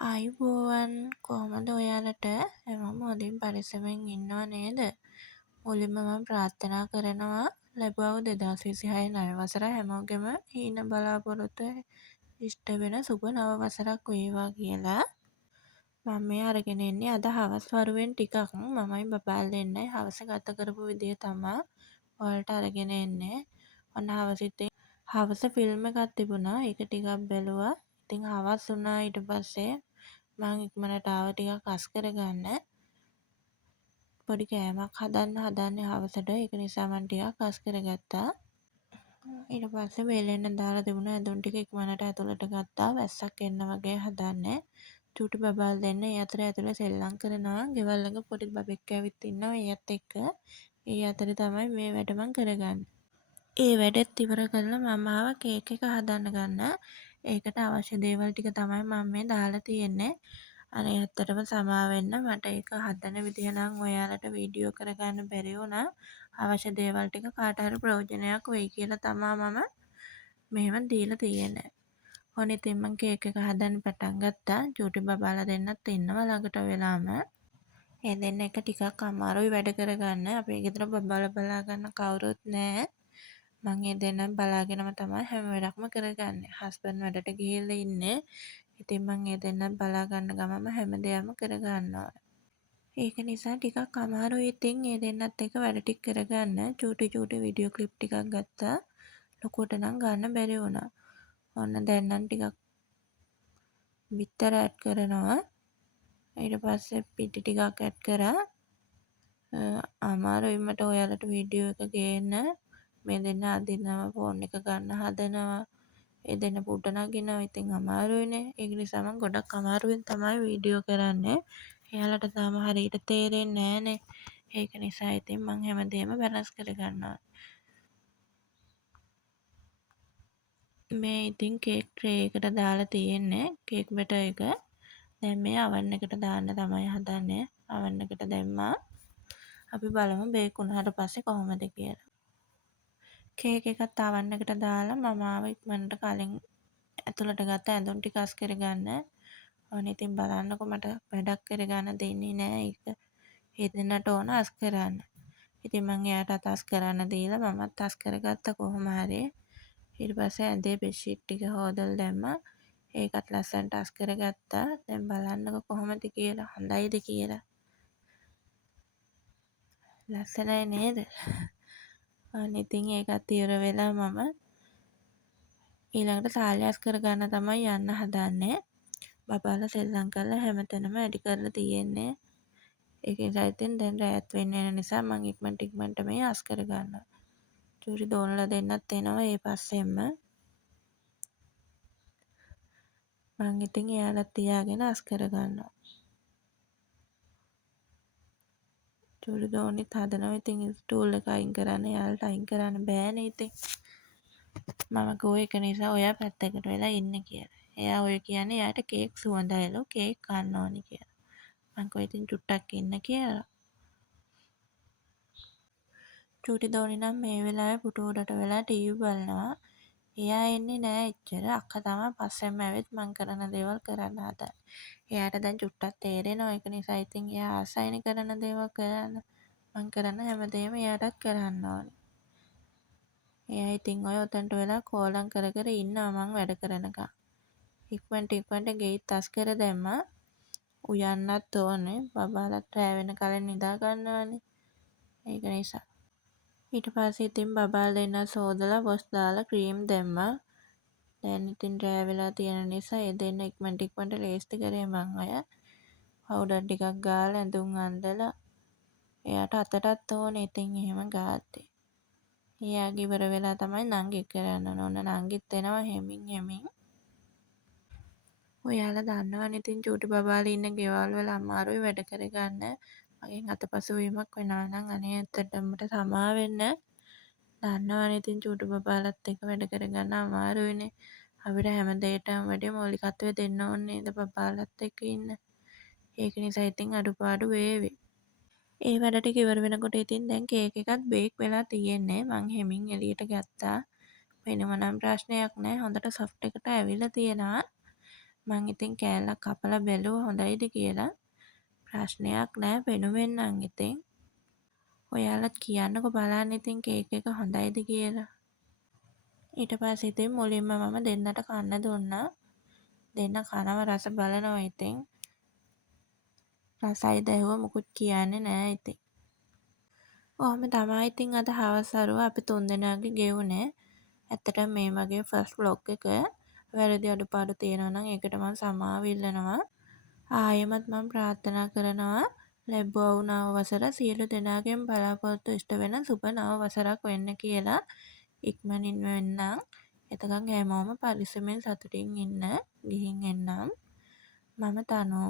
ආයුබෝවන් කොහොමද ඔයාලට හැමෝම හොඳින් පරිස්සමෙන් ඉන්නව නේද? මුලින්ම මම ප්‍රාර්ථනා කරනවා ලැබුවා වූ 2026 නව වසර හැමෝගෙම හීන බලාපොරොත්තු ඉෂ්ට වෙන සුබ නව වසරක් වේවා කියලා. මම මේ අරගෙන එන්නේ අද හවස් වරුවෙන් ටිකක් මමයි බබාල් දෙන්නයි හවස ගත කරපු විදිය තමයි ඔයාලට අරගෙන එන්නේ. ඔන්න හවස ෆිල්ම් එකක් තිබුණා. ඒක ටිකක් බැලුවා. ඉතින් හවස් වුණා ඊට පස්සේ මං ඉක්මනට ආව ටිකක් අස් කරගන්න. පොඩි කෑමක් හදන්නේ හවසට. ඒක නිසා මං ටිකක් අස් කරගත්තා. ඊට පස්සේ වේලෙන්න දාලා තිබුණ ඇඳුම් ටික ඉක්මනට ඇතුළට ගත්තා. වැස්සක් එන්න වගේ හදන්නේ. චූටි බබාල් දෙන්න ඒ අතර ඇතුලේ සෙල්ලම් කරනවා. ගෙවල් ළඟ පොඩි බබෙක් ඇවිත් ඉන්නවා ඒත් එක්ක. ඒ අතරේ තමයි මේ වැඩ මං කරගන්නේ. ඒ වැඩෙත් ඉවර කරලා මම ආවා කේක් එක හදන්න ගන්න. ඒකට අවශ්‍ය දේවල් ටික තමයි මම මේ දාලා තියෙන්නේ. අනේ ඇත්තටම සමා වෙන්න මට ඒක හදන විදිය නම් ඔයාලට වීඩියෝ කරගන්න බැරි වුණා. අවශ්‍ය දේවල් ටික කාට හරි ප්‍රයෝජනයක් වෙයි කියලා තමයි මම මෙහෙම දීලා තියෙන්නේ. ඔන්න ඉතින් මම කේක් එක හදන්න පටන් ගත්තා. චූටි බබාලා දෙන්නත් ඉන්නවා ළඟට වෙලාම. ඒ දෙන්න එක ටිකක් අමාරුයි වැඩ කරගන්න. අපේ ගෙදර බබාලා බලා ගන්න කවුරුත් නැහැ. මං ඒ දෙන්නත් බලාගෙනම තමයි හැම වැඩක්ම කරගන්නේ. හස්බන්ඩ් වැඩට ගිහිල්ලා ඉන්නේ. ඉතින් මං ඒ දෙන්නත් බලා ගන්න ගමම හැම දෙයක්ම කරගන්නවා. ඒක නිසා ටිකක් අමාරුයි ඉතින් ඒ දෙන්නත් එක්ක වැඩ ටික කරගන්න. චූටි වීඩියෝ ක්ලිප් ටිකක් ගත්තා. ලොකුවට නම් ගන්න බැරි වුණා. ඔන්න දැන් නම් ටිකක් බිත්තර ඇඩ් කරනවා. ඊට පස්සේ පිටි ටිකක් ඇඩ් කරා. අමාරුයි මට ඔයාලට වීඩියෝ එක ගේන්න. මේ දෙන්න අදිනවා ෆෝන් එක ගන්න හදනවා. ඒ දෙන්න පුඩ නගිනවා. ඉතින් අමාරුයිනේ. ඒක නිසා මම ගොඩක් අමාරුවෙන් තමයි වීඩියෝ කරන්නේ. එයාලට තාම හරියට තේරෙන්නේ නැහනේ. ඒක නිසා ඉතින් මම හැමදේම බැලන්ස් කරගන්නවා. මේ ඉතින් කේක් ට්‍රේ එකට දාලා තියෙන්නේ කේක් බැටර් එක. දැන් මේ oven එකට දාන්න තමයි හදන්නේ. oven එකට දැම්මා. අපි බලමු බේක් වුණාට පස්සේ කොහොමද කියලා. කේක් එකත් oven එකට දාලා මම ආව ඉක්මනට කලින් ඇතුළට ගත්ත ඇඳුම් ටික අස් කරගන්න. ඕනේ ඉතින් බලන්නකො මට වැඩක් කරගන්න දෙන්නේ නැහැ ඒක. ඒ දෙන්නට ඕන අස් කරන්න. ඉතින් මං එයාටත් අස් කරන්න දීලා මමත් අස් කරගත්ත කොහොම හරි. ඊට පස්සේ ඇඳේ බෙඩ්ෂීට් ටික හොදලා දැම්මා. ඒකත් ලස්සනට අස් කරගත්තා. දැන් බලන්නකො කොහොමද කියලා. හොඳයිද කියලා. ලස්සනයි නේද? අනේ ඉතින් ඒකත් ඉවර වෙලා මම ඊළඟට සාලේ අස් කරගන්න තමයි යන්න හදන්නේ. බබාලා සෙල්ලම් කරලා හැමතැනම ඇඩි කරලා තියෙන්නේ. ඒක නිසා ඉතින් දැන් රැයත් වෙන්න යන නිසා මම ඉක්මනට මේ අස් කරගන්නවා. චූටි දෝනලා දෙන්නත් එනවා ඒ පස්සෙන්ම. මම ඉතින් එයාලත් තියාගෙන අස් කරගන්නවා. චූටි දෝනිත් හදනවා ඉතින් ස්ටූල් එක අයින් කරන්න. එයාලට අයින් කරන්න බෑනේ ඉතින්. මම ගෝ එක නිසා ඔයා පැත්තකට වෙලා ඉන්න කියලා. එයා ඔය කියන්නේ එයාට කේක් සුවඳයිලු කේක් කන්න ඕනි කියලා. මං කෝ ඉතින් චුට්ටක් ඉන්න කියලා. චූටි දෝනි නම් මේ වෙලාවේ පුටු උඩට වෙලා ටීවී බලනවා. එයා එන්නේ නෑ එච්චර. අක්කා තමයි පස්සෙන්ම ඇවිත් මං කරන දේවල් කරන්න හදන්නේ. එයාට දැන් චුට්ටක් තේරෙනවා. ඒක නිසා ඉතින් එයා ආසයිනේ කරන දේවල් කරන්න. මං කරන හැමදේම එයාටත් කරන්න ඕනේ. එයා ඉතින් ඔය උතන්ට වෙලා කෝලම් කර කර ඉන්නවා මං වැඩ කරනකම්. ඉක්මනට ගෙයිත් අස් කර දැම්මා. උයන්නත් ඕනේ. බබාලත් රෑ වෙන කලින් නිදා ගන්නවානේ. ඒක නිසා. ඊට පස්සේ ඉතින් බබාලා දෙන්න සෝදලා වොස් දාලා ක්‍රීම් දැම්මා. දැන් ඉතින් රෑ වෙලා තියෙන නිසා ඒ දෙන්න ඉක්මනට ලේස්ති කරේ මං අය. පවුඩර් ටිකක් ගාලා ඇඳුම් අඳලා එයාට අතටත් ඕනේ ඉතින් එහෙම ගාද්දි. එයාගේ ඉවර වෙලා තමයි නංගි කරන්න ඕන. නංගිත් එනවා හෙමින්. ඔයාලා දන්නවනේ ඉතින් චූටි බබාලා ඉන්න ගෙවල් වල අමාරුයි වැඩ කරගන්න. මගෙන් අතපසු වීමක් වෙනවා නම් අනේ ඇත්තටම මට සමා වෙන්න. දන්නවනේ ඉතින් චූටි බබාලත් එක්ක වැඩ කරගන්න අමාරුයිනේ. අපිට හැම දෙයකටම වැඩිය මৌলিකත්වය දෙන්න ඕනේ නේද බබාලත් එක්ක ඉන්න. ඒක නිසා ඉතින් අඩුපාඩු වේවි. ඒ වැඩ ටික ඉවර වෙනකොට ඉතින් දැන් කේක් එකත් බේක් වෙලා තියෙන්නේ. මං හෙමින් එළියට ගත්තා. වෙනම නම් ප්‍රශ්නයක් නැහැ. හොඳට සොෆ්ට් එකට ඇවිල්ලා තියෙනවා. මං ඉතින් කෑල්ලක් කපලා බැලුවා හොඳයිද කියලා. ප්‍රශ්නයක් නෑ පෙනුමෙන් නම් ඉතින්. ඔයාලත් කියන්නකෝ බලන්න ඉතින් කේක් එක හොඳයිද කියලා. ඊට පස්සේ ඉතින් මුලින්ම මම දෙන්නට කන්න දුන්නා. දෙන්න කනවා රස බලනවා ඉතින්. රසයිද ඇහුවා මුකුත් කියන්නේ නෑ ඉතින්. ඔහොම තමයි ඉතින් අද හවස් අරුව අපි තුන්දෙනාගේ ගෙවුනේ. ඇත්තටම මේ මගේ ෆස්ට් ව්ලොග් එක. වැරදි අඩුපාඩු තියෙනවා නම් ඒකට මම සමාව ඉල්ලනවා. ආයෙමත් මම ප්‍රාර්ථනා කරනවා ලැබුවා වූ නව වසර සියලු දෙනාගේම බලාපොරොත්තු ඉෂ්ට වෙන සුබ නව වසරක් වෙන්න කියලා ඉක්මනින් වෙන්නම්. එතකන් හැමෝම පරිස්සමෙන් සතුටින් ඉන්න. ගිහින් එන්නම්. මම තනු.